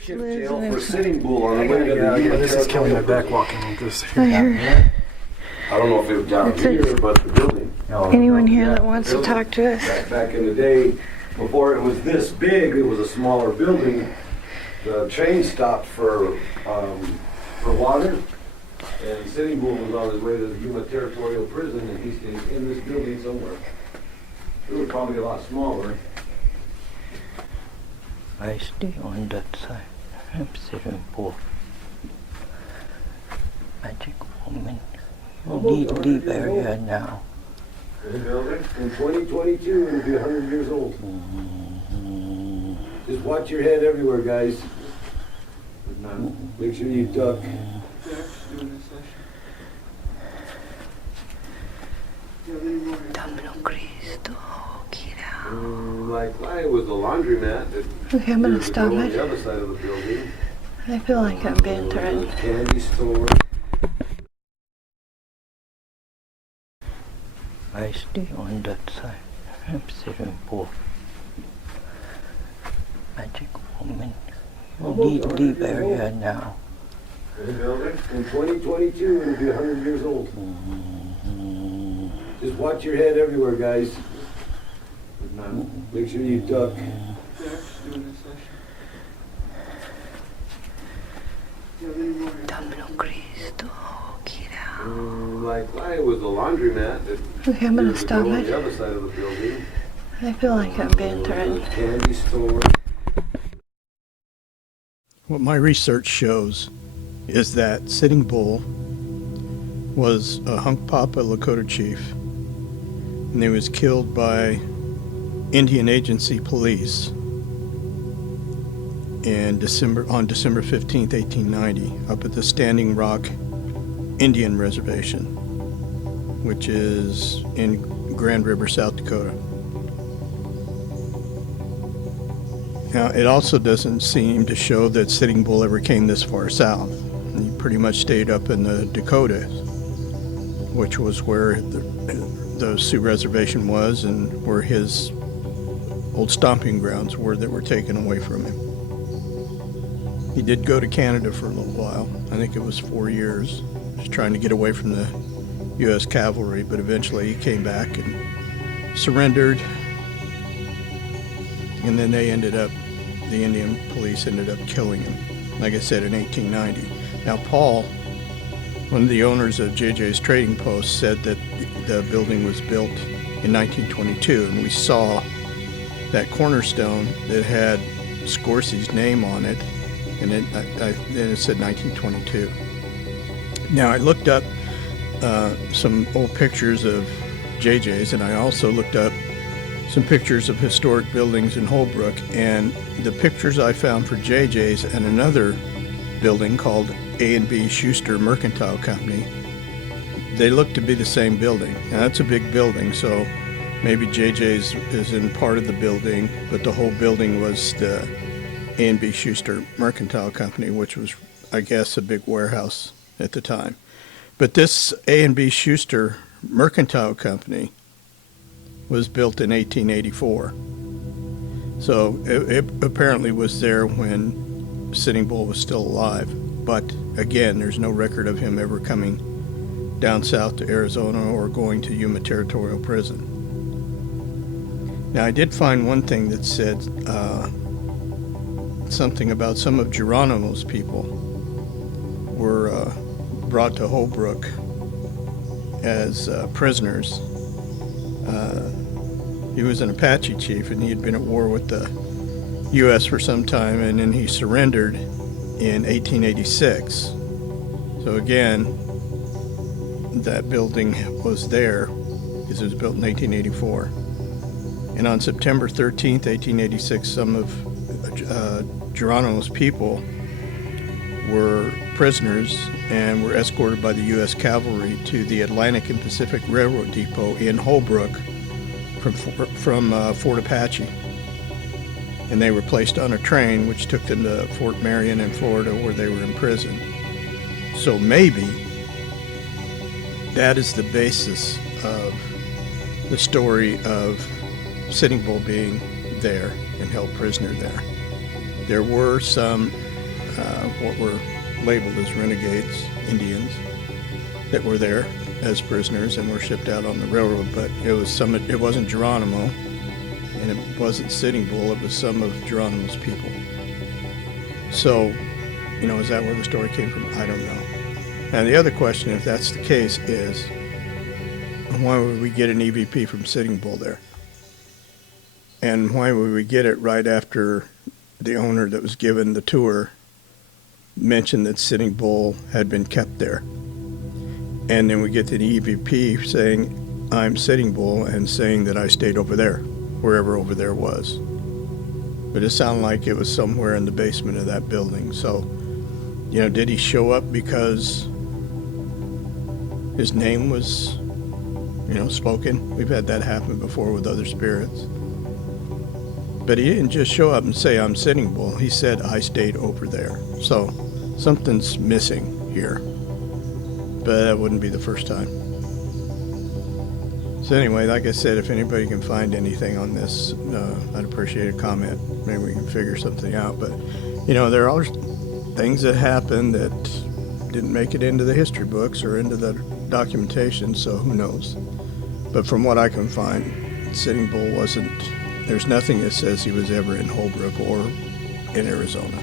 makeshift jail for Sitting Bull on the way to the Yeah, this is killing my Territorial back walking with this. Prison. I don't know if it was down here, but the building. Anyone here that wants to talk to us? Back in the day, before it was this big, it was a smaller building. The train stopped for water, and Sitting Bull was on his way to the Yuma Territorial Prison, and he stayed in this building somewhere. It was probably a lot smaller. I stay on that side. I'm Sitting Bull. Magic woman. You need to leave area now. In 2022, it'll be 100 years old. Just watch your head everywhere, guys. Make sure you duck. Damno Cristo, Kira. Like, it was the laundromat that Okay, I'm gonna stop on the it. other side of the building. I feel like I'm being threatened. Candy store. I stay on that side. I'm Sitting Bull. Magic woman. You need to leave area now. In 2022, it'll be 100 years old. Just watch your head everywhere, guys. Make sure you duck. Damno Cristo, Kira. Like, it was the laundromat that Okay, I'm gonna stop on the it. other side of the building. I feel like I'm being threatened. Candy store. What my research shows is that Sitting Bull was a Hunkpapa Lakota chief, and he was killed by Indian Agency police on December 15th, 1890, up at the Standing Rock Indian Reservation, which is in Grand River, South Dakota. Now, it also doesn't seem to show that Sitting Bull ever came this far south. He pretty much stayed up in the Dakotas, which was where the Sioux Reservation was and where his old stomping grounds were that were taken away from him. He did go to Canada for a little while. I think it was 4 years, just trying to get away from the U.S. cavalry, but eventually he came back and surrendered. And then the Indian police ended up killing him, like I said, in 1890. Now, Paul, one of the owners of JJ's Trading Post, said that the building was built in 1922, and we saw that cornerstone that had Scorse's name on it, and then it said 1922. Now, I looked up some old pictures of JJ's, and I also looked up some pictures of historic buildings in Holbrook, and the pictures I found for JJ's and another building called A&B Schuster Mercantile Company, they look to be the same building. Now, that's a big building, so maybe JJ's is in part of the building, but the whole building was the A&B Schuster Mercantile Company, which was, I guess, a big warehouse at the time. But this A&B Schuster Mercantile Company was built in 1884. So it apparently was there when Sitting Bull was still alive. But again, there's no record of him ever coming down south to Arizona or going to Yuma Territorial Prison. Now, I did find one thing that said something about some of Geronimo's people were brought to Holbrook as prisoners. He was an Apache chief, and he had been at war with the U.S. for some time, and then he surrendered in 1886. So again, that building was there because it was built in 1884. And on September 13th, 1886, some of Geronimo's people were prisoners and were escorted by the U.S. cavalry to the Atlantic and Pacific Railroad Depot in Holbrook from Fort Apache. And they were placed on a train which took them to Fort Marion in Florida, where they were in prison. So maybe that is the basis of the story of Sitting Bull being there and held prisoner there. There were some what were labeled as renegades, Indians, that were there as prisoners and were shipped out on the railroad. But it wasn't Geronimo, and it wasn't Sitting Bull. It was some of Geronimo's people. So, is that where the story came from? I don't know. And the other question, if that's the case, is why would we get an EVP from Sitting Bull there? And why would we get it right after the owner that was given the tour mentioned that Sitting Bull had been kept there? And then we get the EVP saying, I'm Sitting Bull, and saying that I stayed over there, wherever over there was. But it sounded like it was somewhere in the basement of that building. So, did he show up because his name was, spoken? We've had that happen before with other spirits. But he didn't just show up and say, I'm Sitting Bull. He said, I stayed over there. So something's missing here. But that wouldn't be the first time. So anyway, like I said, if anybody can find anything on this, I'd appreciate a comment. Maybe we can figure something out. But, there are things that happen that didn't make it into the history books or into the documentation, so who knows. But from what I can find, Sitting Bull there's nothing that says he was ever in Holbrook or in Arizona.